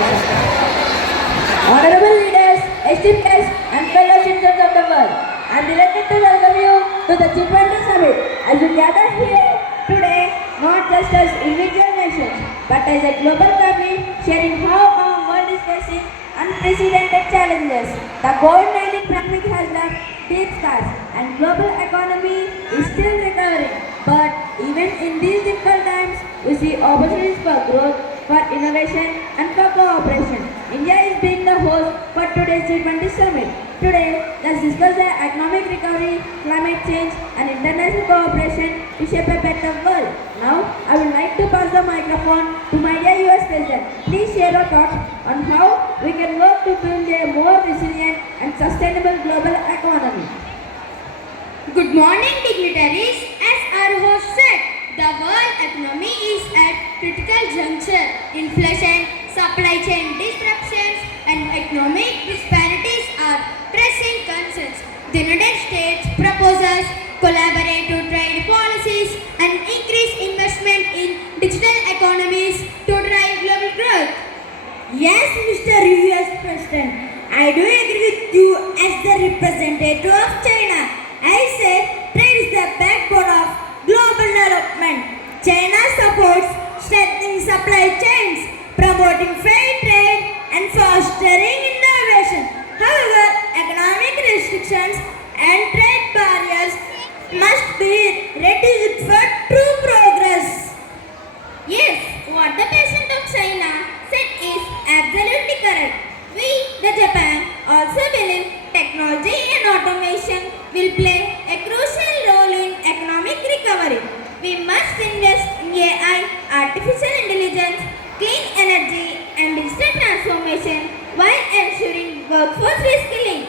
Honorable leaders, esteemed guests, and fellow citizens of the world, I am delighted to welcome you to the G20 Summit as we gather here today not just as individual nations but as a global family sharing how our world is facing unprecedented challenges. The COVID-19 pandemic has left deep scars and global economy is still recovering. But even in these difficult times, we see opportunities for growth, for innovation and for cooperation. India is being the host for today's G20 Summit. Today, let's discuss the economic recovery, climate change and international cooperation to shape a better world. Now, I would like to pass the microphone to my dear US President. Please share your thoughts on how we can work to build a more resilient and sustainable global economy. Good morning, dignitaries. As our host said, the world economy is at critical juncture. Inflation, supply chain disruptions, and economic disparities are pressing concerns. The United States proposes collaborative trade policies and increase investment in digital economies to drive global growth. Yes, Mr. US President, I do agree with you as the representative of China. I say trade is the backbone of global development. China supports strengthening supply chains, promoting fair trade and fostering innovation. However, economic restrictions and trade barriers must be reduced for true progress. Yes, what the president of China said is absolutely correct. We, the Japan, also believe technology and automation will play a crucial role in economic recovery. We must invest in AI, artificial intelligence, clean energy and digital transformation while ensuring workforce reskilling.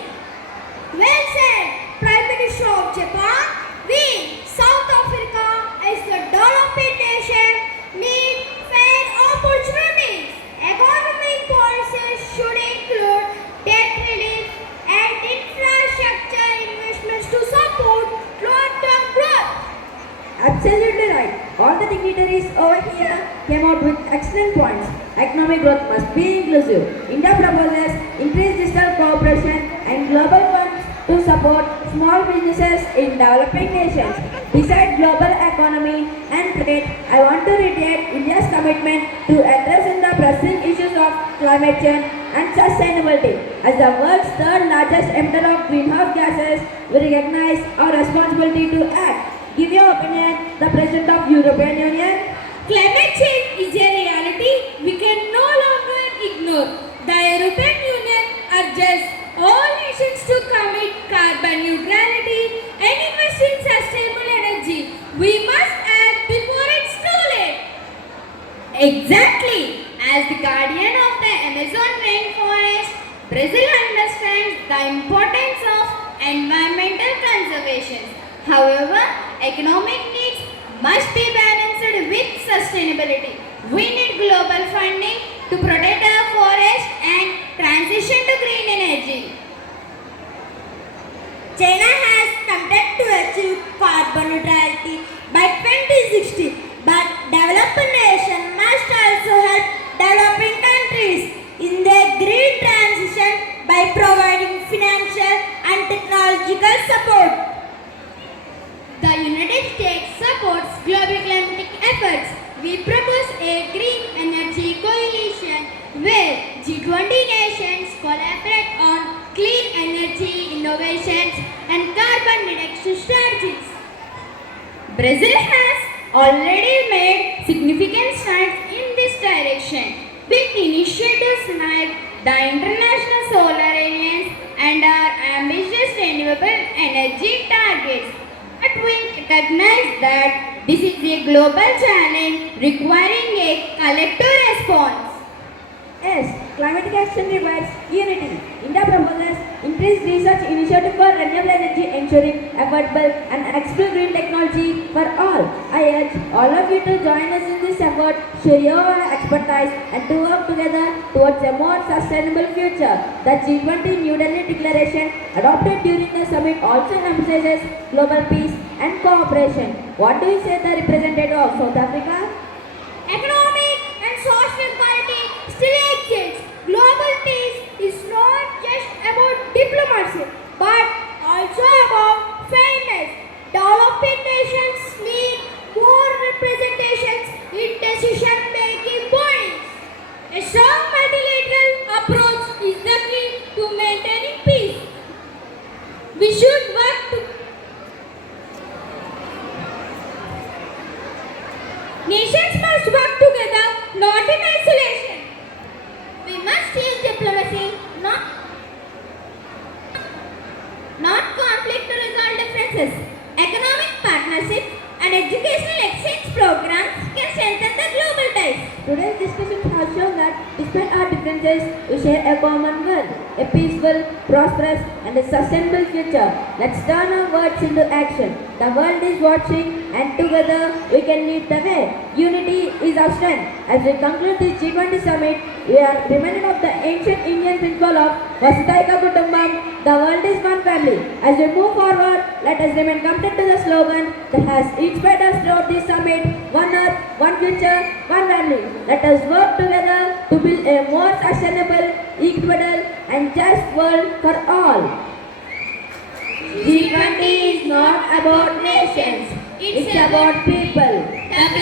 Well said, Prime Minister of Japan. We, South Africa, as the developing nation, need fair opportunities. Economic policies should include debt relief and infrastructure investments to support long-term growth. Absolutely right. All the dignitaries over here came out with excellent points. Economic growth must be inclusive. India proposes increased digital cooperation and global funds to support small businesses in developing nations. Besides global economy and trade, I want to reiterate India's commitment to addressing the pressing issues of climate change and sustainability. As the world's third largest emitter of greenhouse gases, we recognize our responsibility to act. Give your opinion, the President of European Union. Climate change is a reality we can no longer ignore. The European Union urges all nations to commit carbon neutrality and invest in sustainable energy. We must act before it's too late. Exactly. As the guardian of the Amazon rainforest, Brazil understands the importance of environmental conservation. However, economic needs must be balanced with sustainability. We need global funding to protect our forests and transition to green energy. China has attempted to achieve carbon neutrality by 2060, but developing nations must also help developing countries in their green transition by providing financial and technological support. The United States supports global climatic efforts. We propose a green energy coalition where G20 nations collaborate on clean energy innovations and carbon reduction strategies. Brazil has already made significant strides in this direction with initiatives like the International Solar Alliance and our ambitious renewable energy targets. But we recognize that this is a global challenge requiring a collective response. Yes, climatic action requires unity. India proposes increased research initiative for renewable energy ensuring affordable and accessible green technology for all. I urge all of you to join us in this effort, share your expertise and to work together towards a more sustainable future. The G20 New Delhi Declaration adopted during the summit also emphasizes global peace and cooperation. What do you say, the representative of South Africa? Economic and social equality still exists. summit has shown that despite our differences, we share a common goal, a peaceful, prosperous, and a sustainable future. Let's turn our words into action. The world is watching, and together we can lead the way. Unity is our strength. As we conclude this G20 summit, we are reminded of the ancient Indian principle of Vasudhaiva Kutumbam, the world is one family. As we move forward, let us remain committed to the slogan that has inspired us throughout this summit: one earth, one future, one family. Let us work together to build a more sustainable, equitable, and just world for all. G20 is not about nations, it's about people. The